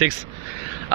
6،